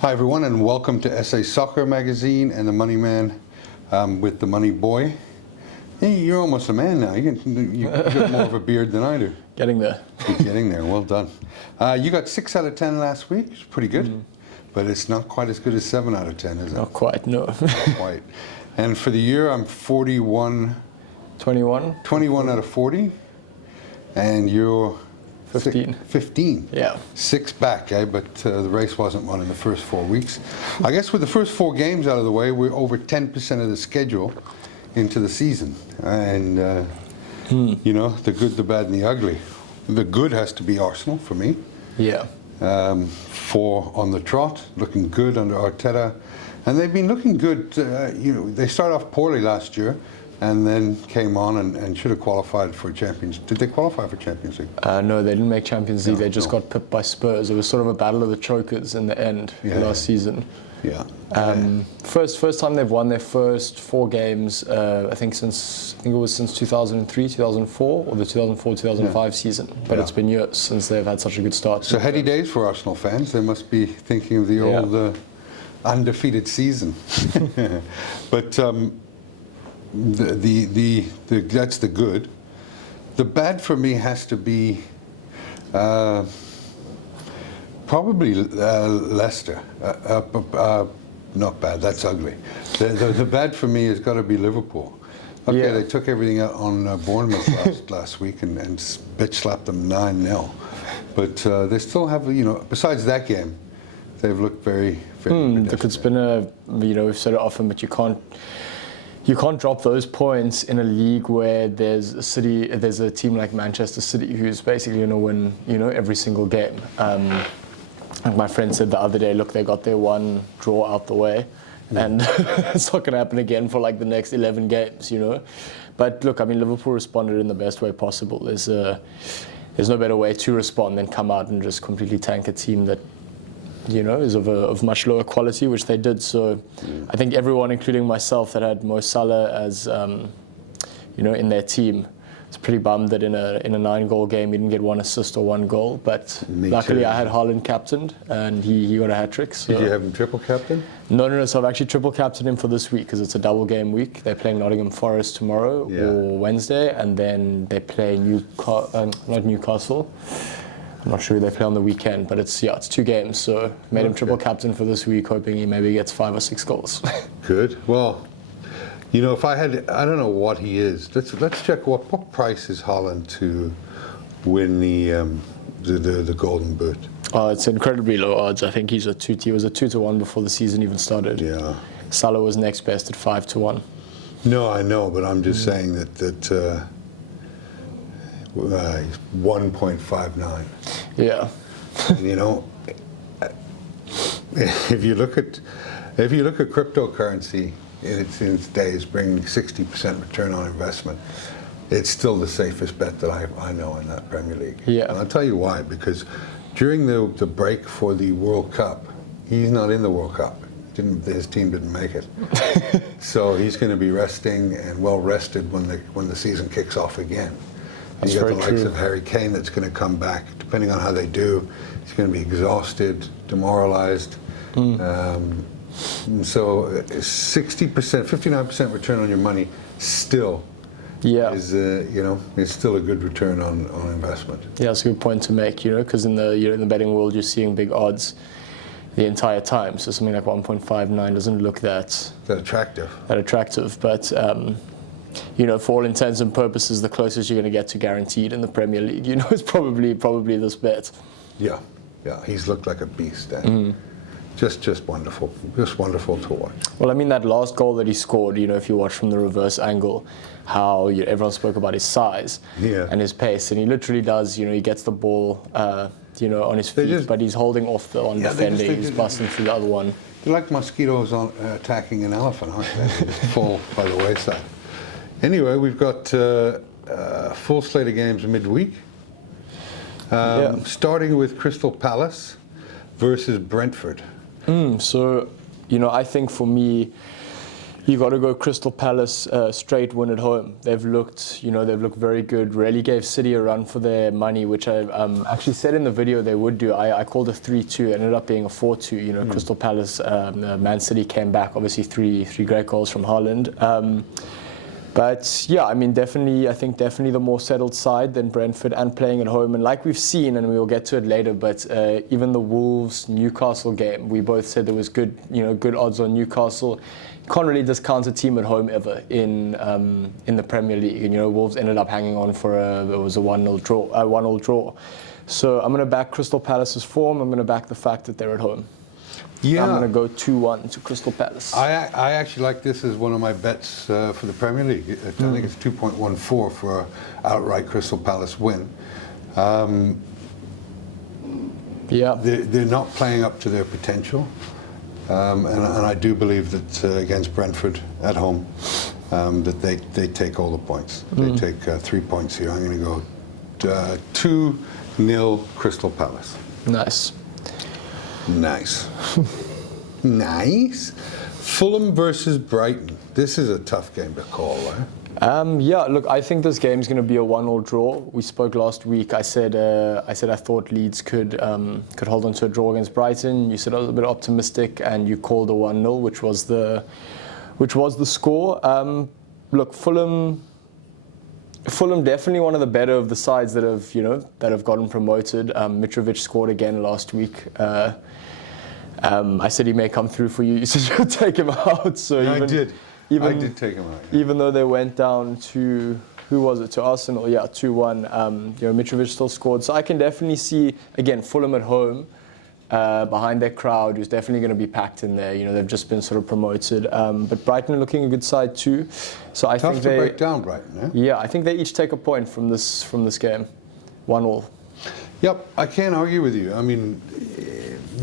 Hi everyone, and welcome to SA Soccer Magazine and the Money Man with the Money Boy. Hey, you're almost a man now. You got more of a beard than I do. Getting there. You're getting there. Well done. You got 6 out of 10 last week. It's pretty good, but it's not quite as good as 7 out of 10, is it? Not quite, no. Not quite. And for the year, I'm 41. 21? 21 out of 40, and you're 15. 15. Yeah. 6 back, but the race wasn't won in the first 4 weeks. I guess with the first 4 games out of the way, we're over 10% of the schedule into the season. And, you know, the good, the bad, and the ugly. The good has to be Arsenal for me. Yeah. 4 on the trot, looking good under Arteta. And they've been looking good. You know, they started off poorly last year, and then came on and should have qualified for Champions. Did they qualify for Champions League? No, they didn't make Champions League. No, they just got pipped by Spurs. It was sort of a battle of the chokers in the end last season. Yeah. First time they've won their first 4 games. I think it was since 2003, 2004, or the 2004-2005 season. But it's been years since they've had such a good start. So heady days for Arsenal fans. They must be thinking of the old undefeated season. But. That's the good. The bad for me has to be probably Leicester. Not bad. That's ugly. The bad for me has got to be Liverpool. Okay, they took everything out on Bournemouth last week and bitch slapped them 9-0. But they still have, you know, besides that game, they've looked very, very Look, it's been we've said it often, but you can't drop those points in a league where there's a team like Manchester City who's basically going to win, you know, every single game. Like my friend said the other day, look, they got their 1 draw out the way, and it's not going to happen again for like the next 11 games, you know. But look, I mean, Liverpool responded in the best way possible. There's no better way to respond than come out and just completely tank a team that, you know, is of much lower quality, which they did. So I think everyone, including myself, that had Mo Salah as, you know, in their team, was pretty bummed that in a 9-goal game he didn't get 1 assist or 1 goal. But luckily I had Haaland captained, and he got a hat-trick. So. Did you have him triple captain? No. So I've actually triple captained him for this week because it's a double game week. They're playing Nottingham Forest tomorrow or Wednesday, and then they play not Newcastle. I'm not sure who they play on the weekend, but it's 2 games. So made him triple captain for this week, hoping he maybe gets 5 or 6 goals. Good. Well, you know, if I don't know what he is. Let's check what price is Haaland to win the Golden Boot. Oh, it's incredibly low odds. I think he was a 2-1 before the season even started. Yeah. Salah was next best at 5-1. No, I know, but I'm just saying that. 1.59. Yeah. You know, if you look at cryptocurrency in its days bringing 60% return on investment, it's still the safest bet that I know in that Premier League. Yeah. And I'll tell you why. Because during the break for the World Cup, he's not in the World Cup. His team didn't make it. So he's going to be resting and well rested when the season kicks off again. And you got the likes of Harry Kane that's going to come back. Depending on how they do, he's going to be exhausted, demoralized. So 60%, 59% return on your money still is still a good return on investment. Yeah, that's a good point to make. You know, because in the betting world, you're seeing big odds the entire time. So something like 1.59 doesn't look that attractive. But you know, for all intents and purposes, the closest you're going to get to guaranteed in the Premier League, you know, is probably this bet. Yeah, he's looked like a beast. Just wonderful to watch. Well, I mean, that last goal that he scored, you know, if you watch from the reverse angle, how everyone spoke about his size and his pace, and he literally does, you know, he gets the ball, you know, on his feet, but he's holding off the defender, he's busting through the other one. They're like mosquitoes attacking an elephant, aren't they? They just fall by the wayside. Anyway, we've got a full slate of games midweek, starting with Crystal Palace versus Brentford. So, you know, I think for me, You got to go Crystal Palace straight win at home. They've looked very good. Really gave City a run for their money, which I actually said in the video they would do. I called a 3-2, ended up being a 4-2. Crystal Palace, Man City came back. Obviously, three great goals from Haaland. But yeah, I mean, definitely the more settled side than Brentford and playing at home. And like we've seen, and we'll get to it later, but even the Wolves Newcastle game, we both said there was good odds on Newcastle. You can't really discount a team at home ever in the Premier League. And Wolves ended up hanging on for it was a 1-0 draw. So I'm going to back Crystal Palace's form. I'm going to back the fact that they're at home. Yeah. I'm going to go 2-1 to Crystal Palace. I actually like this as one of my bets for the Premier League. I think it's 2.14 for an outright Crystal Palace win. Yeah. They're not playing up to their potential. And I do believe that against Brentford at home, that they take all the points. They take 3 points here. I'm going to go 2-0 Crystal Palace. Nice. Nice. Fulham versus Brighton. This is a tough game to call, right? Yeah, look, I think this game's going to be a 1-1 draw. We spoke last week. I said I thought Leeds could hold on to a draw against Brighton. You said I was a bit optimistic, and you called a 1-0, which was the score. Look, Fulham definitely one of the better of the sides that have gotten promoted. Mitrovic scored again last week. I said he may come through for you. You said you'll take him out. So I did take him out. Yeah. Even though they went down to, who was it, to Arsenal? Yeah, 2-1. Mitrovic still scored. So I can definitely see, again, Fulham at home, behind their crowd, who's definitely going to be packed in there. They've just been sort of promoted. But Brighton are looking a good side too. So I think they break down Brighton, yeah? Yeah, I think they each take a point from this game. 1-1. Yep, I can't argue with you. I mean,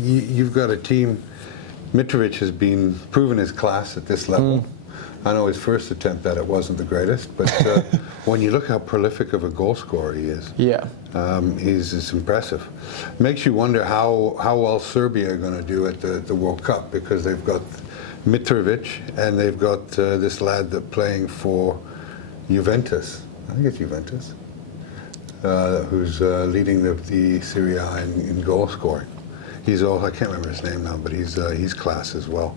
you've got a team. Mitrovic has been proven his class at this level. I know his first attempt at it wasn't the greatest, but when you look how prolific of a goal scorer he is, it's impressive. Makes you wonder how well Serbia are going to do at the World Cup, because they've got Mitrovic and they've got this lad that playing for Juventus. I think it's Juventus, who's leading the Serie A in goal scoring. I can't remember his name now, but he's class as well.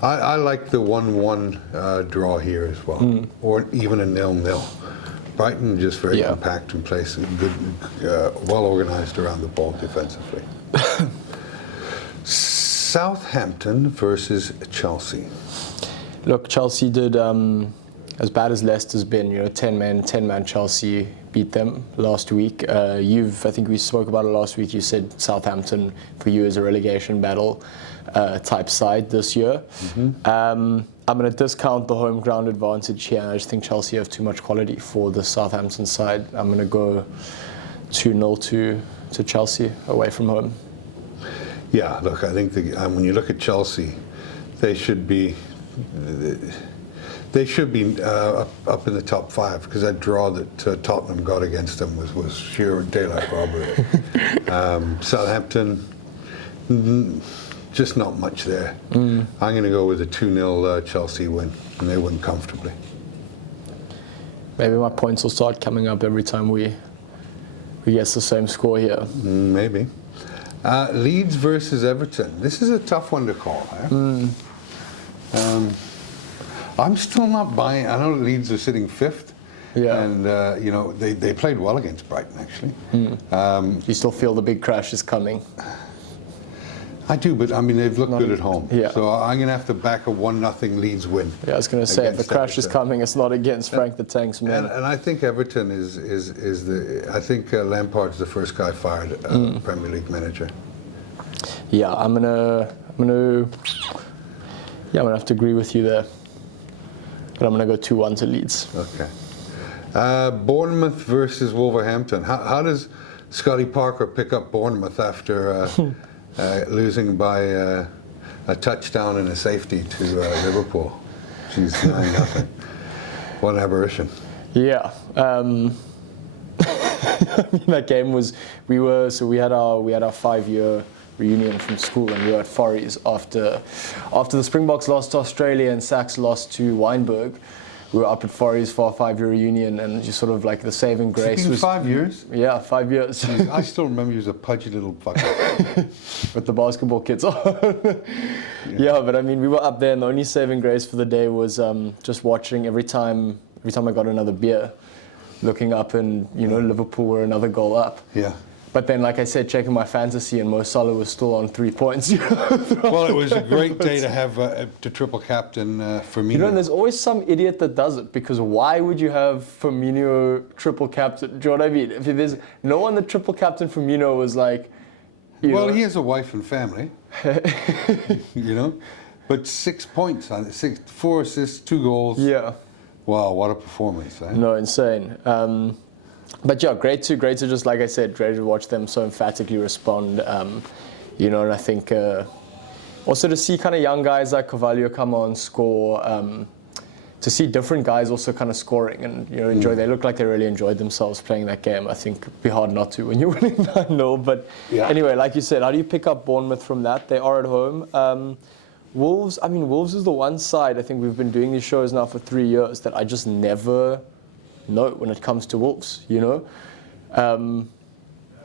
I like the 1-1 draw here as well, or even a 0-0. Brighton just very compact in place and good, well organized around the ball defensively. Southampton versus Chelsea. Look, Chelsea did as bad as Leicester's been. 10-man Chelsea beat them last week. I think we spoke about it last week. You said Southampton for you is a relegation battle type side this year. I'm going to discount the home ground advantage here. I just think Chelsea have too much quality for the Southampton side. I'm going to go 2-0 to Chelsea away from home. Yeah, look, I think when you look at Chelsea, they should be up in the top 5, because that draw that Tottenham got against them was sheer daylight robbery. Southampton, just not much there. I'm going to go with a 2-0 Chelsea win, and they win comfortably. Maybe my points will start coming up every time we get the same score here. Maybe. Leeds versus Everton. This is a tough one to call. I'm still not buying. I know Leeds are sitting 5th. Yeah. And, they played well against Brighton, actually. You still feel the big crash is coming? I do, but I mean, they've looked good at home. Yeah. So I'm going to have to back a 1-0 Leeds win. Yeah, I was going to say, if the crash is coming, it's not against Frank the Tank's men. And I think Everton I think Lampard's the first guy fired Premier League manager. Yeah, I'm gonna have to agree with you there. But I'm going to go 2-1 to Leeds. Okay. Bournemouth versus Wolverhampton. How does Scotty Parker pick up Bournemouth after losing by a touchdown and a safety to Liverpool? She's 9-0. What an aberration. Yeah. I mean, that game was, we had our 5-year reunion from school, and we were at Forries after the Springboks lost to Australia and Sachs lost to Weinberg. We were up at Forries for a 5-year reunion, and just sort of like the saving grace It's been was 5 years. Yeah, 5 years. I still remember you as a pudgy little fucker. With the basketball kits on. Yeah, but I mean, we were up there, and the only saving grace for the day was just watching every time I got another beer, looking up, and Liverpool were another goal up. Yeah. But then, like I said, checking my fantasy, and Mo Salah was still on 3 points. Well, it was a great day to have to triple captain Firmino. And there's always some idiot that does it, because why would you have Firmino triple captain? Do you know what I mean? If there's no one that triple captain Firmino was like, well, he has a wife and family, but 6 points on it, 4 assists, 2 goals. Yeah. Wow, what a performance! Eh? No, insane. But yeah, great to just, like I said, great to watch them so emphatically respond. And I think also to see kind of young guys like Carvalho come on, score, to see different guys also kind of scoring and enjoy. They look like they really enjoyed themselves playing that game. I think it'd be hard not to when you're winning 9-0. But anyway, like you said, how do you pick up Bournemouth from that? They are at home. Wolves is the one side, I think we've been doing these shows now for 3 years, that I just never know when it comes to Wolves,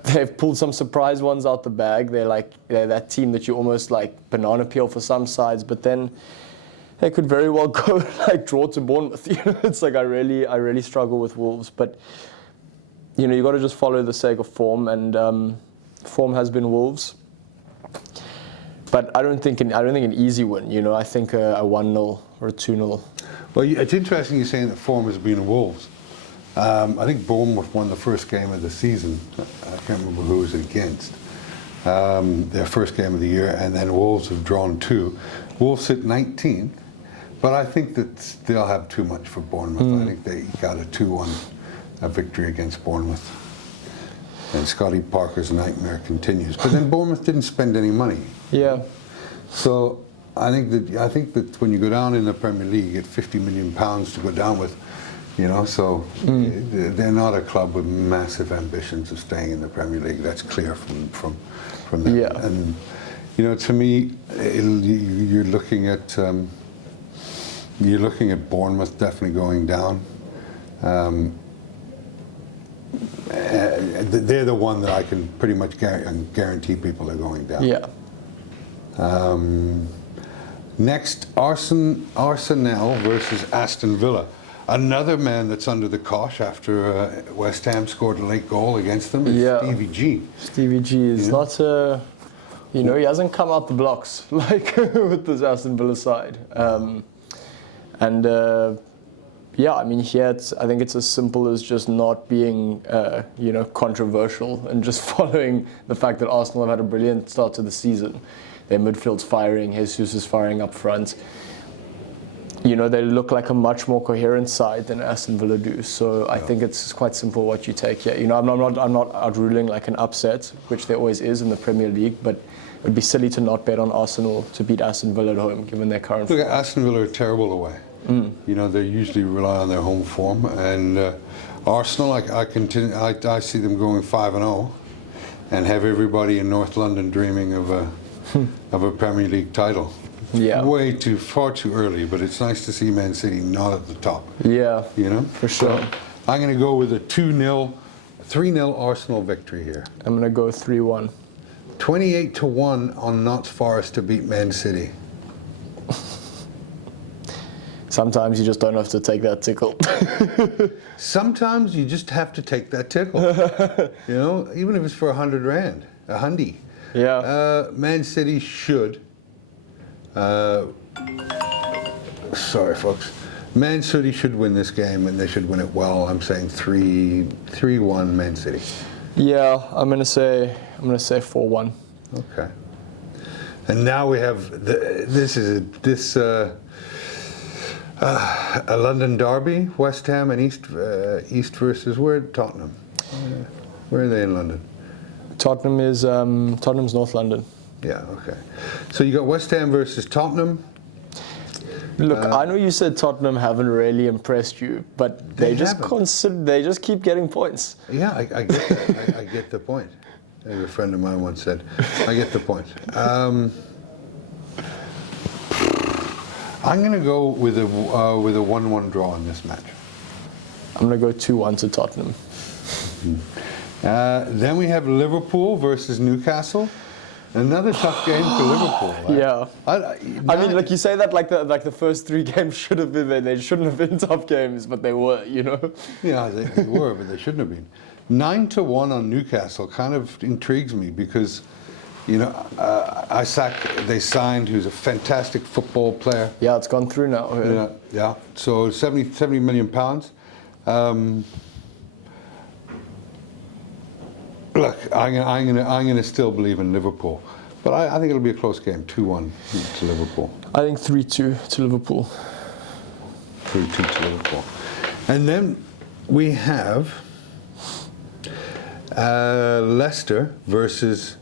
They've pulled some surprise ones out the bag. They're that team that you almost like banana peel for some sides, but then they could very well go like draw to Bournemouth. It's like I really struggle with Wolves, but you got to just follow the sake of form, and form has been Wolves. But I don't think an easy win. I think a 1-0 or a 2-0. Well, it's interesting you're saying that form has been Wolves. I think Bournemouth won the first game of the season. I can't remember who it was against. Their first game of the year, and then Wolves have drawn 2. Wolves sit 19th, but I think that they'll have too much for Bournemouth. I think they got a 2-1 victory against Bournemouth. And Scotty Parker's nightmare continues. But then Bournemouth didn't spend any money. Yeah. So I think that when you go down in the Premier League, you get £50 million to go down with. So they're not a club with massive ambitions of staying in the Premier League. That's clear from them. Yeah. And to me, you're looking at Bournemouth definitely going down. They're the one that I can pretty much guarantee people are going down. Yeah. Next, Arsenal versus Aston Villa. Another man that's under the cosh after West Ham scored a late goal against them is Stevie G. Stevie G is not he hasn't come out the blocks like with this Aston Villa side. Here I think it's as simple as just not being controversial and just following the fact that Arsenal have had a brilliant start to the season. Their midfield's firing, Jesus is firing up front. They look like a much more coherent side than Aston Villa do. So I think it's quite simple what you take here. I'm not outruling like an upset, which there always is in the Premier League, but it would be silly to not bet on Arsenal to beat Aston Villa at home, given their current form. Look, Aston Villa are terrible away. They usually rely on their home form, and Arsenal, I see them going 5-0, and have everybody in North London dreaming of a Premier League title. Yeah. Far too early, but it's nice to see Man City not at the top. Yeah. For sure. So I'm going to go with a 3-0 Arsenal victory here. I'm going to go 3-1. 28-1 on Notts Forest to beat Man City. Sometimes you just don't have to take that tickle. Sometimes you just have to take that tickle. Even if it's for 100 rand, a hundy. Yeah. Man City should. Sorry, folks. Man City should win this game, and they should win it well. I'm saying 3-1 Man City. Yeah, I'm gonna say 4-1. Okay. And now we have a London derby, West Ham and East versus Tottenham. Where are they in London? Tottenham's North London. Yeah, okay. So you got West Ham versus Tottenham. Look, I know you said Tottenham haven't really impressed you, but they just keep getting points. Yeah, I get that. I get the point. As a friend of mine once said. I get the point. I'm going to go with a 1-1 draw in this match. I'm going to go 2-1 to Tottenham. Then we have Liverpool versus Newcastle. Another tough game for Liverpool. Right? Yeah. I mean, like you say that like the first 3 games should have been there. They shouldn't have been tough games, but they were, you know. Yeah, they were, but they shouldn't have been. 9-1 on Newcastle kind of intrigues me because, you know, they signed, who's a fantastic football player. Yeah, it's gone through now. Yeah. So 70 million pounds. Look, I'm gonna still believe in Liverpool, but I think it'll be a close game, 2-1 to Liverpool. I think 3-2 to Liverpool. 3-2 to Liverpool. And then we have Leicester versus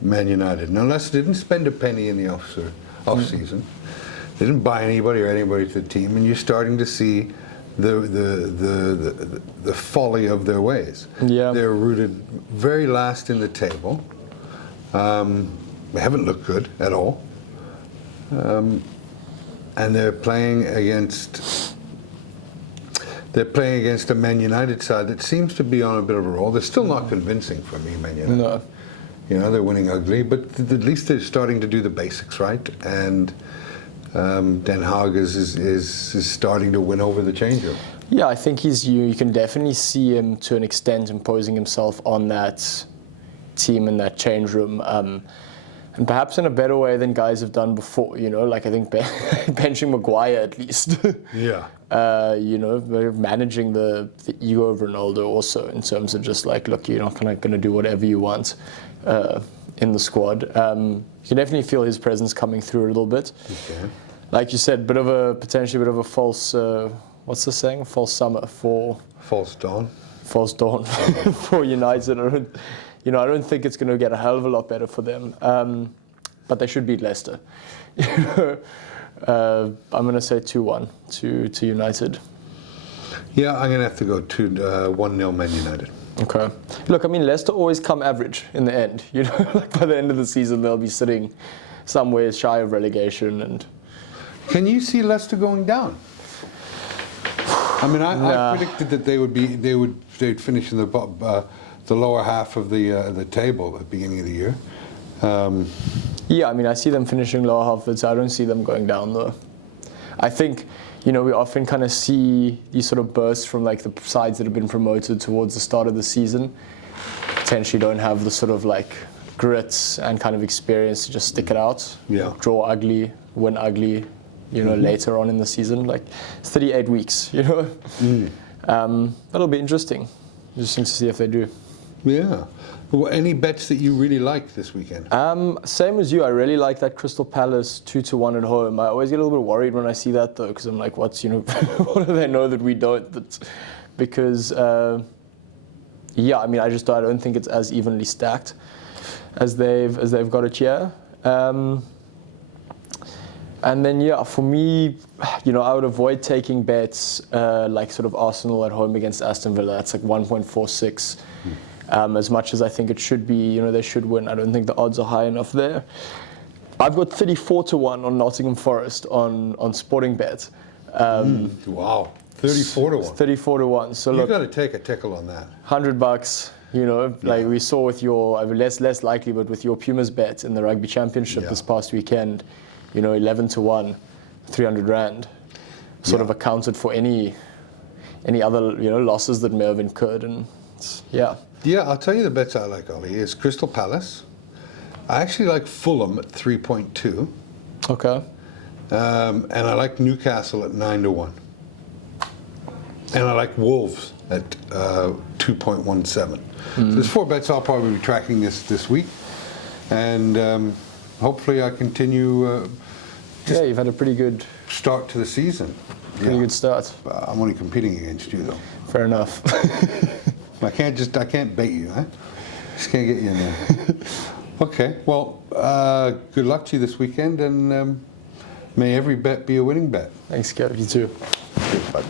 Man United. Now, Leicester didn't spend a penny in the off-season. They didn't buy anybody or anybody to the team, and you're starting to see the folly of their ways. Yeah. They're rooted very last in the table. They haven't looked good at all. And they're playing against a Man United side that seems to be on a bit of a roll. They're still not convincing for me, Man United. No. You know, they're winning ugly, but at least they're starting to do the basics right. And Den Haag is starting to win over the change-up. Yeah, I think you can definitely see him to an extent imposing himself on that team in that change room, and perhaps in a better way than guys have done before. You know, like I think benching Maguire at least. Yeah. You know, managing the ego of Ronaldo also in terms of just like, look, you're not going to do whatever you want in the squad. You can definitely feel his presence coming through a little bit. Okay. Like you said, potentially a bit of a false, what's the saying? False summer for... False dawn. False dawn for United. I don't think it's going to get a hell of a lot better for them. But they should beat Leicester. I'm going to say 2-1 to United. Yeah, I'm going to have to go 1-0 Man United. Okay. Look, I mean, Leicester always come average in the end. You know, like by the end of the season, they'll be sitting somewhere shy of relegation. And can you see Leicester going down? I mean, I predicted that they'd finish in the lower half of the table at the beginning of the year. Yeah, I mean, I see them finishing lower half of it, so I don't see them going down though. I think, you know, we often kind of see these sort of bursts from like the sides that have been promoted towards the start of the season, potentially don't have the sort of like grit and kind of experience to just stick it out. Yeah. Draw ugly, win ugly, you know, later on in the season. Like, it's 38 weeks, you know. That'll be interesting to see if they do. Yeah. Well, any bets that you really like this weekend? Same as you. I really like that Crystal Palace 2-1 at home. I always get a little bit worried when I see that though, because I'm like, what do they know that we don't? Because I mean, I don't think it's as evenly stacked as they've got it here. And then for me, you know, I would avoid taking bets like sort of Arsenal at home against Aston Villa. That's like 1.46. As much as I think it should be, you know, they should win. I don't think the odds are high enough there. I've got 34-1 on Nottingham Forest on Sporting Bet. Wow, 34-1. 34-1. So You've look, got to take a tickle on that. $100. You know, like we saw with your less likely, but with your Pumas bet in the Rugby Championship this past weekend, you know, 11-1, 300 Rand, sort of accounted for any other, you know, losses that may have incurred, and yeah. Yeah, I'll tell you the bets I like, Ollie, is Crystal Palace. I actually like Fulham at 3.2. Okay. And I like Newcastle at 9-1. And I like Wolves at 2.17. So there's 4 bets I'll probably be tracking this week. And hopefully I continue. You've had a pretty good start to the season. Pretty good start. I'm only competing against you, though. Fair enough. I can't bait you, huh? Just can't get you in there. Okay, well, good luck to you this weekend, and may every bet be a winning bet. Thanks, Kev. You too. Good, bud.